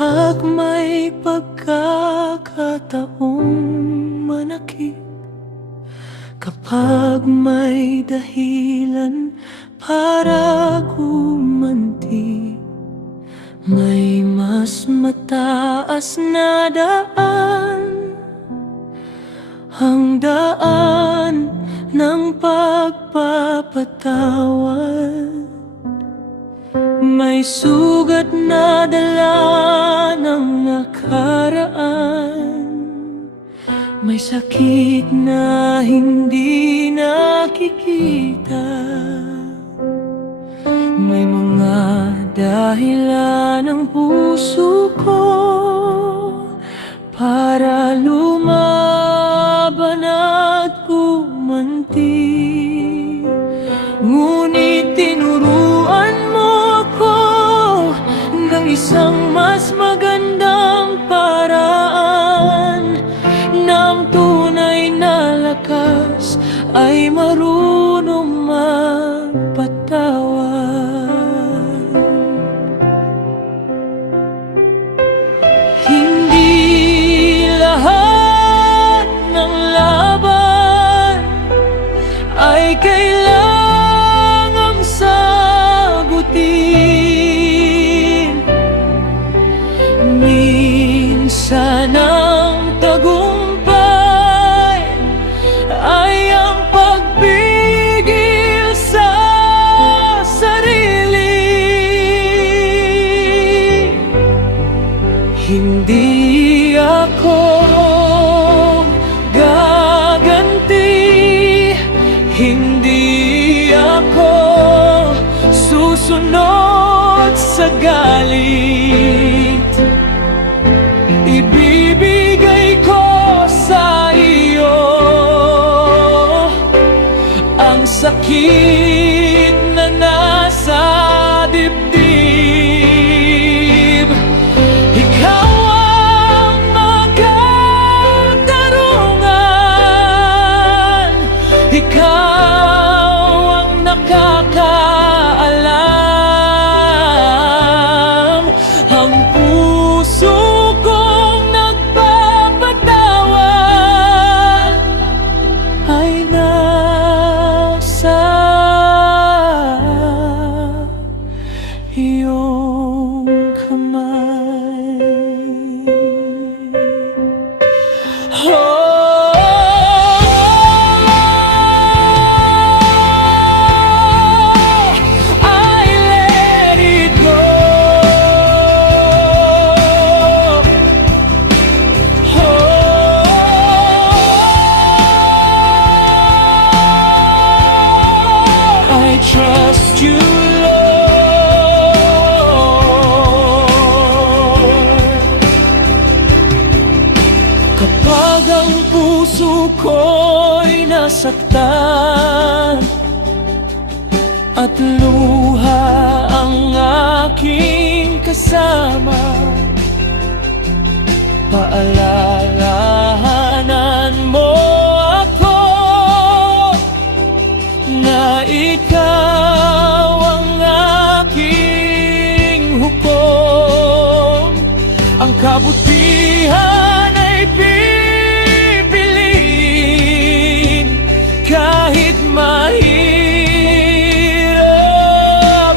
Kapag may pagkakataong manakit, kapag may dahilan para gumanti, may mas mataas na daan, ang daan ng pagpapatawad. May sugat na dala ng nakaraan, may sakit na hindi nakikita, may mga dahilan ng puso ko para lumaban at gumanti. Ngunit tinuruan mo ko ng isang mas magandang paraan, na ang tunay na lakas ay marunong magpatawad. Hindi lahat ng laban ay kailangang sagutin. Minsan ang tagumpay ay ang pagpigil sa sarili. Hindi ako gaganti, hindi ako susunod sa galit. Ibibigay ko sa iyo ang sakit na nasa dibdib. Ikaw ang makatarungan, ikaw ang nakakaalam. Ang puso kong nagpapatawad ay nasa iyong kamay. I let it go. I trust you, Lord. Kapag ang puso ko'y nasaktan at luha ang aking kasama, paalalahanan mo ako na ikaw ang aking hukom. Ang kabutihan ay pipiliin kahit mahirap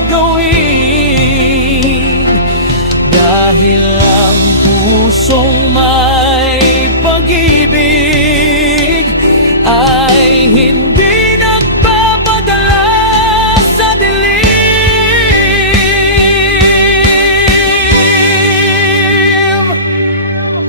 gawin, dahil ang pusong may pag-ibig ay hindi nagpapadala sa dilim.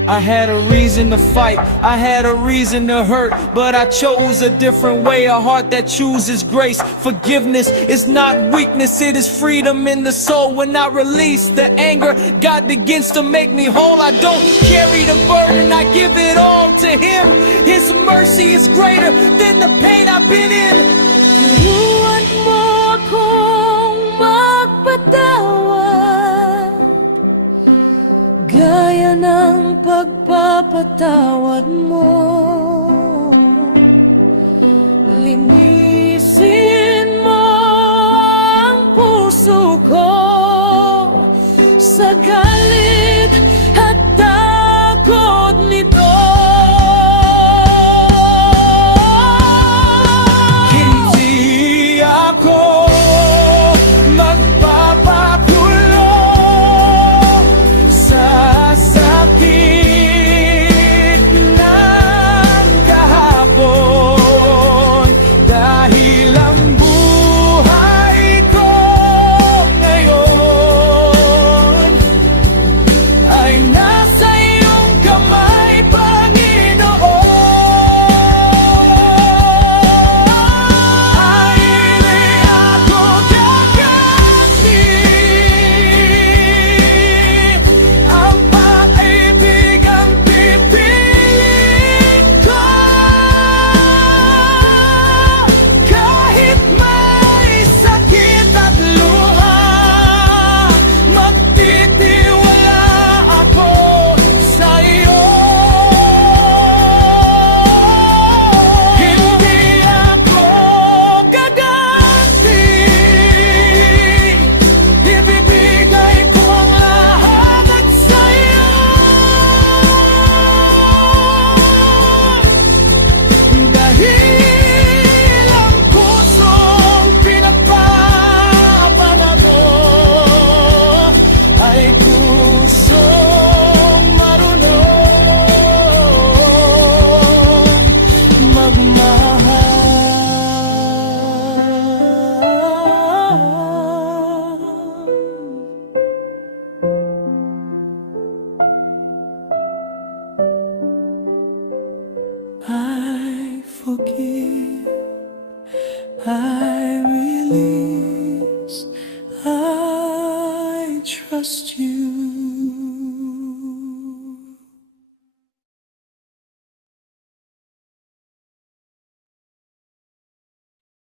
I had a reason to fight, I had a reason to hurt, but I chose a different way, a heart that chooses grace. Forgiveness is not weakness, it is freedom in the soul. When I release the anger, God begins to make me whole. I don't carry the burden, I give it all to Him. His mercy is greater than the pain I've been in. Turuan mo akong magpatawad, gaya ng pagpapatawad mo. Linisin mo ang puso ko sa galit forgive, I release, I trust you.